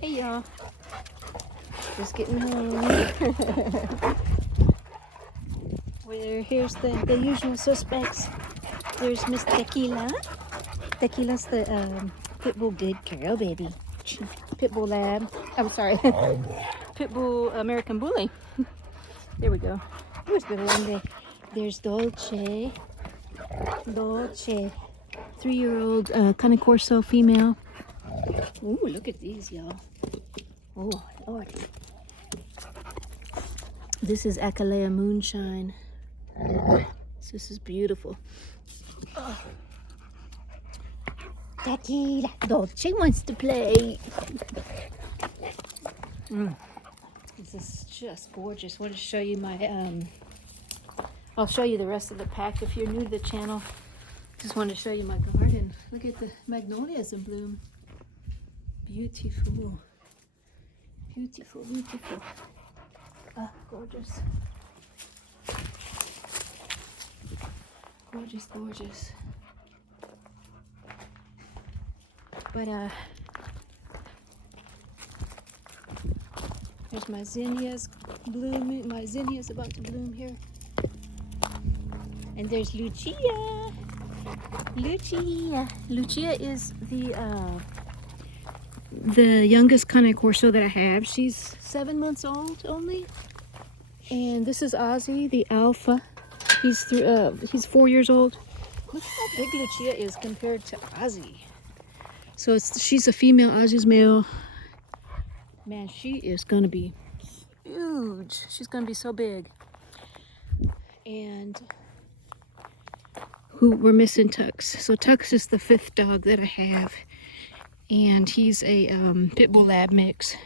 Hey y'all, just getting home. Here's the usual suspects. There's Miss Tequila. Tequila's the Pitbull good girl, baby. Pitbull lab. I'm sorry, Pitbull American Bully. There we go. It was been a long day. There's Dolce. Dolce. 3-year-old Cane Corso female. Ooh, look at these, y'all. Oh, Lord. This is Akalea Moonshine. This is beautiful. Oh. Tequila. Dolce wants to play. This is just gorgeous. I want to show you my, I'll show you the rest of the pack if you're new to the channel. Just want to show you my garden. Look at the magnolias in bloom. Beautiful. Beautiful, beautiful. Ah, gorgeous. Gorgeous, gorgeous. But there's my zinnias blooming. My zinnia's about to bloom here. And there's Lucia. Lucia is the youngest Cane Corso that I have. She's 7 months old only. And this is Ozzy, the alpha. He's 4 years old. Look how big Lucia is compared to Ozzy. So she's a female, Ozzy's male. Man, she is gonna be huge. She's gonna be so big. And we're missing Tux. So Tux is the 5th dog that I have. And he's a Pitbull Lab mix.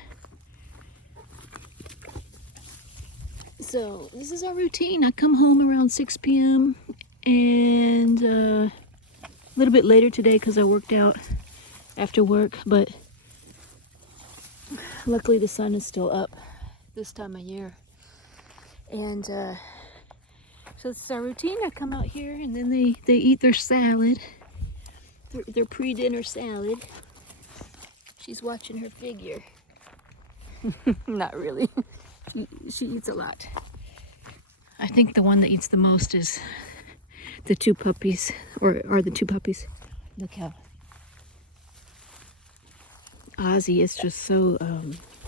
So this is our routine. I come home around 6 p.m. and a little bit later today because I worked out after work, but luckily the sun is still up this time of year. And so this is our routine. I come out here and then they eat their salad, their pre-dinner salad. She's watching her figure. Not really. She eats a lot. I think the one that eats the most is the 2 puppies, or are the 2 puppies. Look how Ozzy is just so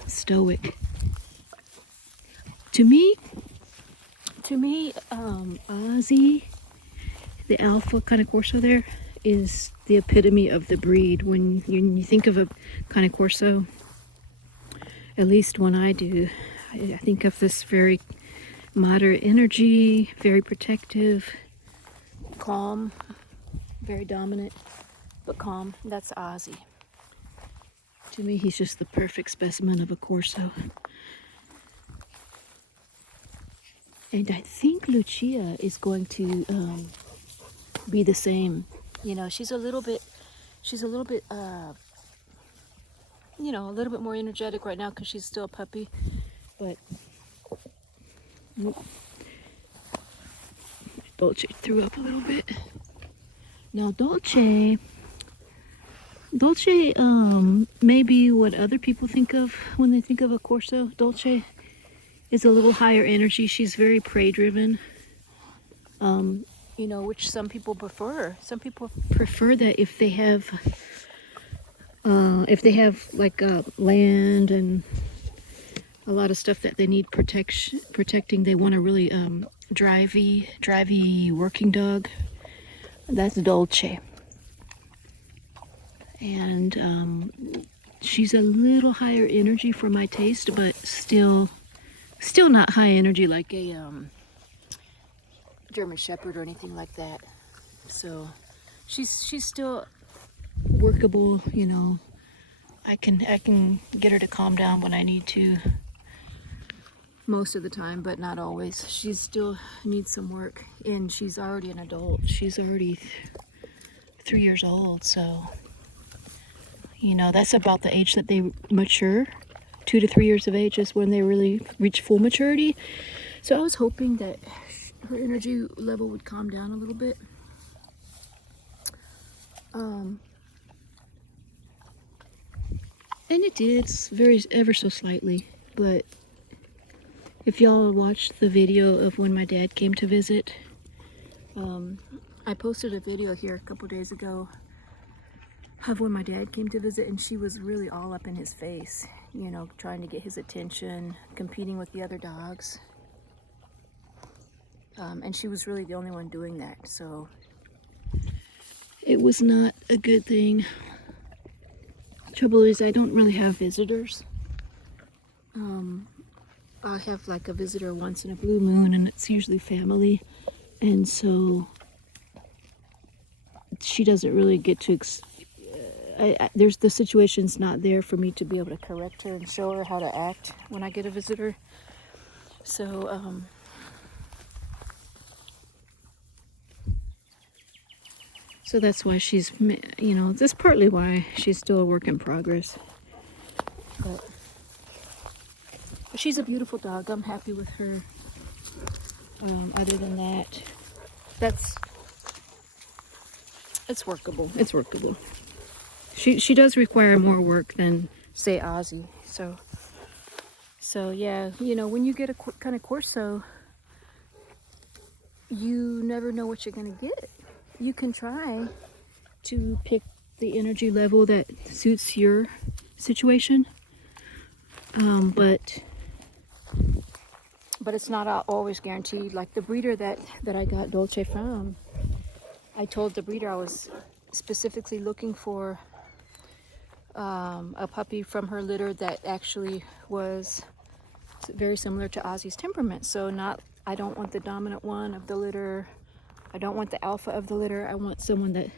stoic. To me, Ozzy, the alpha Cane Corso there, is the epitome of the breed. When you think of a Cane Corso, at least when I do, I think of this very moderate energy, very protective, calm, very dominant, but calm. That's Ozzy. To me, he's just the perfect specimen of a Corso. And I think Lucia is going to be the same. You know, she's a little bit, you know, a little bit more energetic right now because she's still a puppy. But Dolce threw up a little bit. Now Dolce may be what other people think of when they think of a Corso. Dolce is a little higher energy. She's very prey driven. You know, which some people prefer. Some people prefer that if they have like land and a lot of stuff that they need protecting, they want a really drivey working dog. That's Dolce. And she's a little higher energy for my taste, but still not high energy like a German Shepherd or anything like that. So she's still workable, you know. I can get her to calm down when I need to, most of the time, but not always. She still needs some work, and she's already an adult. She's already 3 years old, so you know, that's about the age that they mature. 2 to 3 years of age is when they really reach full maturity. So I was hoping that her energy level would calm down a little bit. And it did, ever so slightly. But if y'all watched the video of when my dad came to visit, I posted a video here a couple days ago of when my dad came to visit, and she was really all up in his face, you know, trying to get his attention, competing with the other dogs. And she was really the only one doing that, so it was not a good thing. Trouble is, I don't really have visitors. I'll have like a visitor once in a blue moon, and it's usually family, and so she doesn't really get to there's the situation's not there for me to be able to correct her and show her how to act when I get a visitor. So so that's why she's, you know, that's partly why she's still a work in progress. But she's a beautiful dog. I'm happy with her. Other than that, it's workable. It's workable. She does require more work than, say, Ozzy. So yeah, you know, when you get a Cane Corso, you never know what you're gonna get. You can try to pick the energy level that suits your situation, but it's not always guaranteed. Like the breeder that I got Dolce from, I told the breeder I was specifically looking for a puppy from her litter that actually was very similar to Ozzy's temperament. So I don't want the dominant one of the litter. I don't want the alpha of the litter. I want someone that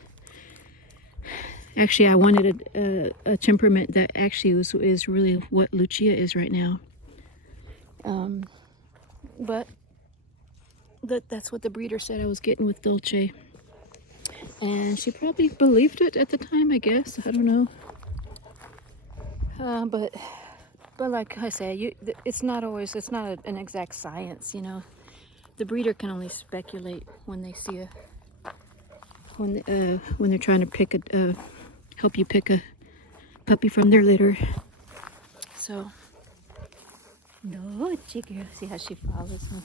actually, I wanted a temperament that actually is really what Lucia is right now. But that's what the breeder said I was getting with Dolce. And she probably believed it at the time, I guess. I don't know. But like I say, it's not an exact science, you know. The breeder can only speculate when they see when they're trying to help you pick a puppy from their litter. So, no, girl, see how she follows me.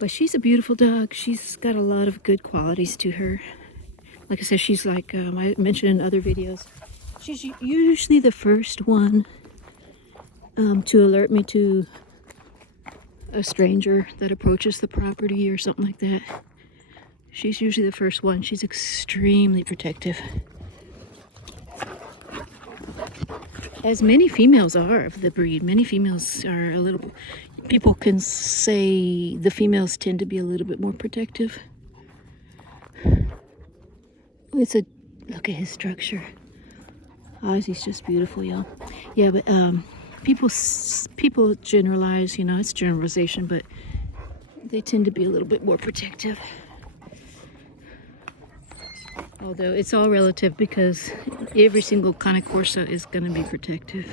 But she's a beautiful dog. She's got a lot of good qualities to her. Like I said, she's like I mentioned in other videos. She's usually the first one to alert me to a stranger that approaches the property or something like that. She's usually the first one. She's extremely protective. As many females are of the breed. Many females are a little... People can say the females tend to be a little bit more protective. Look at his structure. Ozzy's just beautiful, y'all. Yeah, but people generalize, you know, it's generalization, but they tend to be a little bit more protective. Although it's all relative, because every single Cane Corso is going to be protective.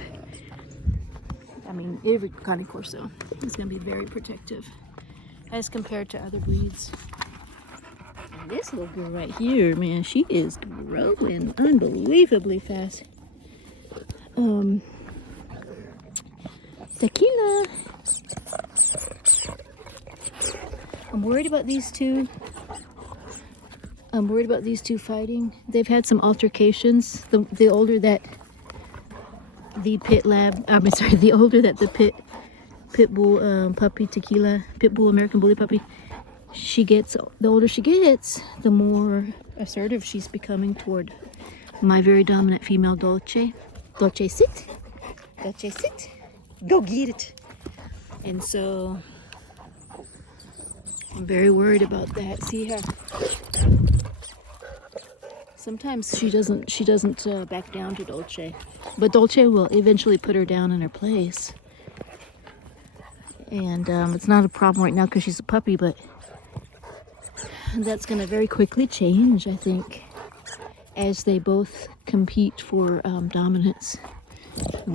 I mean, every Cane Corso is going to be very protective as compared to other breeds. And this little girl right here, man, she is growing unbelievably fast. Tequila. I'm worried about these two. I'm worried about these two fighting. They've had some altercations. The older that the pit bull puppy Tequila, pit bull American bully puppy, the older she gets, the more assertive she's becoming toward my very dominant female Dolce. Dolce, sit. Dolce, sit. Go get it. And so I'm very worried about that. See how sometimes she doesn't back down to Dolce, but Dolce will eventually put her down in her place. And it's not a problem right now because she's a puppy, but that's going to very quickly change, I think, as they both compete for dominance.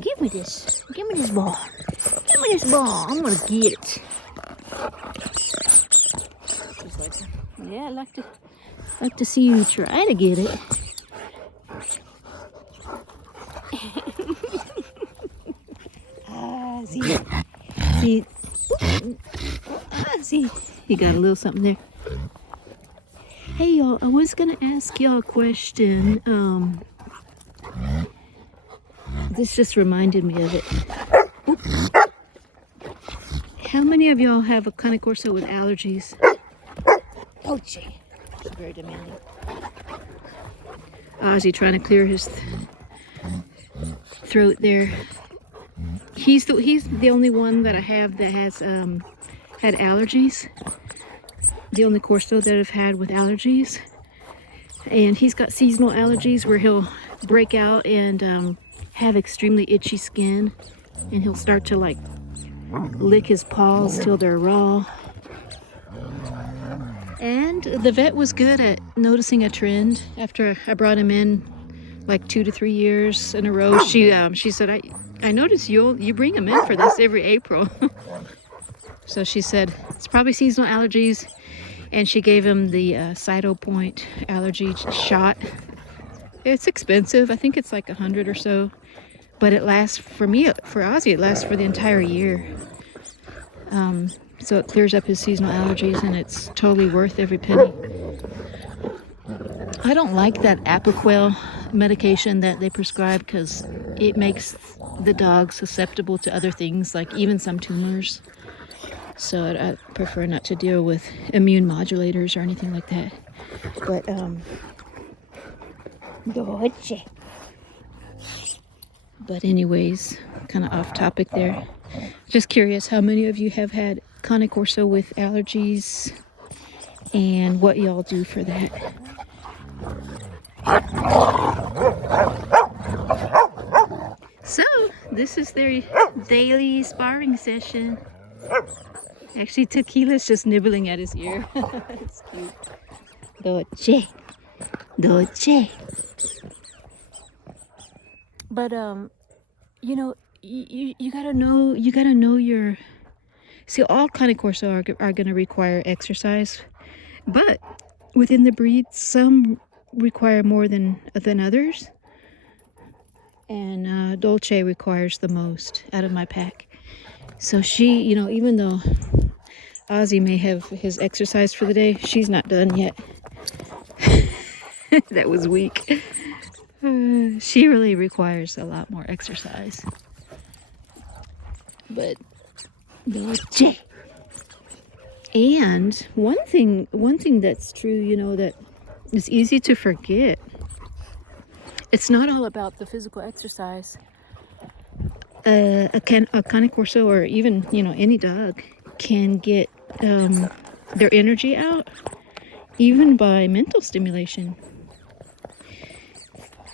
Give me this ball. Give me this ball. I'm gonna get it. She's like, yeah, I like to see you try to get it. see. See. See. You got a little something there. Hey y'all, I was gonna ask y'all a question. This just reminded me of it. Oop. How many of y'all have a Cane Corso with allergies? Dolce. She's very demanding. Ozzy trying to clear his throat there. He's the only one that I have that has had allergies. The only Corso that I've had with allergies. And he's got seasonal allergies where he'll break out and have extremely itchy skin. And he'll start to like lick his paws till they're raw. And the vet was good at noticing a trend after I brought him in like 2 to 3 years in a row. She said, I noticed you bring him in for this every April. So she said, it's probably seasonal allergies. And she gave him the Cytopoint allergy shot. It's expensive. I think it's like 100 or so. But it lasts, for Ozzy, it lasts for the entire year. So it clears up his seasonal allergies and it's totally worth every penny. I don't like that Apoquel medication that they prescribe because it makes the dog susceptible to other things, like even some tumors. So I prefer not to deal with immune modulators or anything like that. But, Dolce. But anyways, kind of off topic there. Just curious how many of you have had Cane Corso with allergies and what y'all do for that. So, this is their daily sparring session. Actually, Tequila's just nibbling at his ear. It's cute. Dolce. Dolce. But, you know, you gotta know your... See, all Cane Corso are gonna require exercise. But within the breed, some require more than others. And Dolce requires the most out of my pack. So she, you know, even though Ozzy may have his exercise for the day, she's not done yet. That was weak. She really requires a lot more exercise. But Dolce. And one thing that's true, you know, that is easy to forget. It's not all about the physical exercise. A Cane Corso, or even, you know, any dog, can get their energy out even by mental stimulation.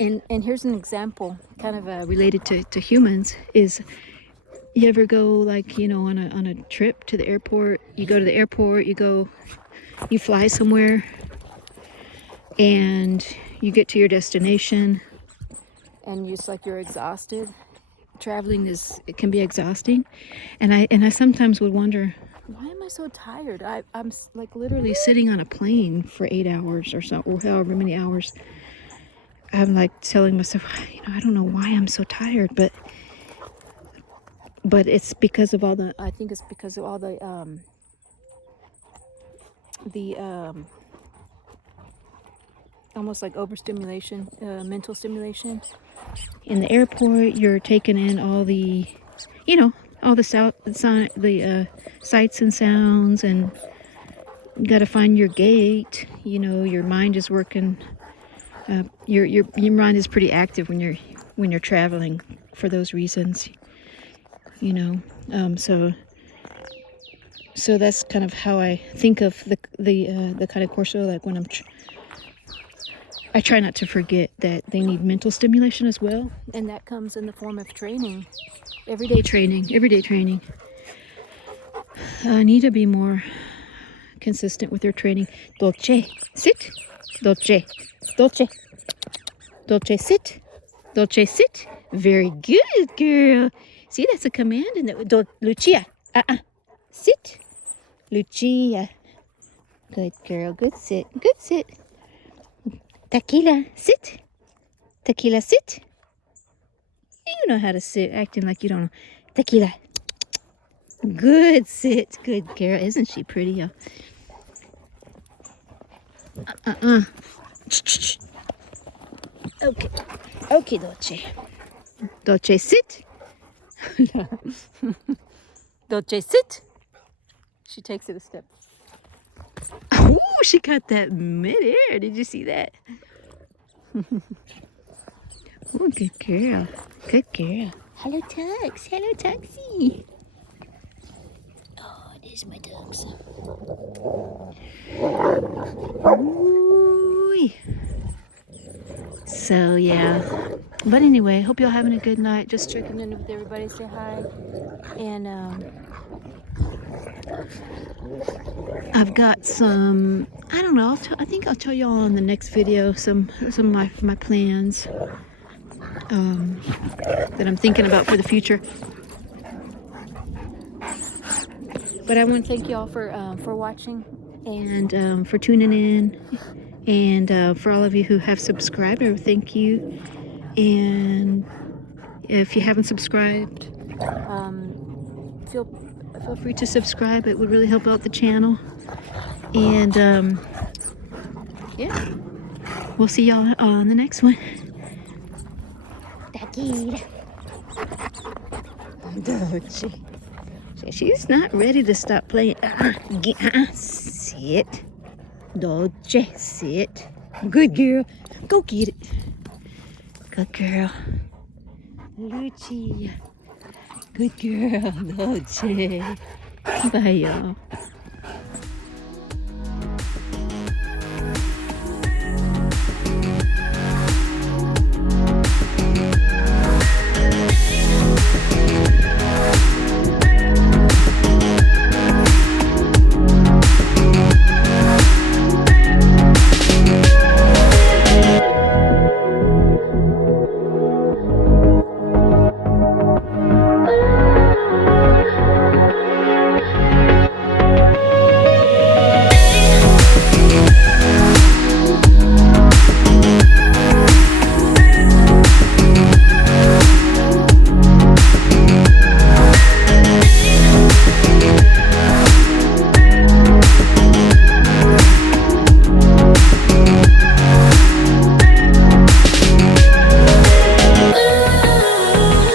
And here's an example, kind of related to humans, is you ever go, like, you know, on a trip to the airport. You go to the airport, you fly somewhere, and you get to your destination, and it's like you're exhausted. Traveling it can be exhausting, and I sometimes would wonder, why am I so tired? I'm like literally sitting on a plane for 8 hours or so, or however many hours. I'm like telling myself, you know, I don't know why I'm so tired, but it's because of all the, I think it's because of all the almost like overstimulation, mental stimulation. In the airport, you're taking in all the, you know, all the sights and sounds, and you got to find your gate. You know, your mind is working. Your mind is pretty active when you're traveling for those reasons. You know, so that's kind of how I think of the Cane Corso. Like when I try not to forget that they need mental stimulation as well, and that comes in the form of training, everyday training. I need to be more consistent with their training. Dolce, sit. Dolce, Dolce, Dolce, sit. Dolce, sit. Very good, girl. See, that's a command in that. Lucia, sit. Lucia, good girl. Good sit. Good sit. Tequila, sit. Tequila, sit. You know how to sit, acting like you don't know. Tequila, Good sit. Good girl. Isn't she pretty, y'all? Okay. Okay, Dolce. Dolce, sit. Dolce, sit. She takes it a step. Oh, she got that midair. Did you see that? Oh, good girl. Good girl. Hello, Tux. Hello, Tuxie. Oh, there's my ducks. Ooh. So, yeah. But anyway, hope y'all having a good night. Just checking in with everybody. Say hi. And, I've got some, I don't know, I think I'll tell y'all on the next video some of my plans that I'm thinking about for the future. But I want to thank y'all for watching and for tuning in, and for all of you who have subscribed, thank you. And if you haven't subscribed, feel free to subscribe. It would really help out the channel. And yeah, we'll see y'all on the next one. Dolce. She's not ready to stop playing. Sit. Dolce, sit. Good girl. Go get it. Good girl. Lucia. Good girl, Dolce. Bye, y'all.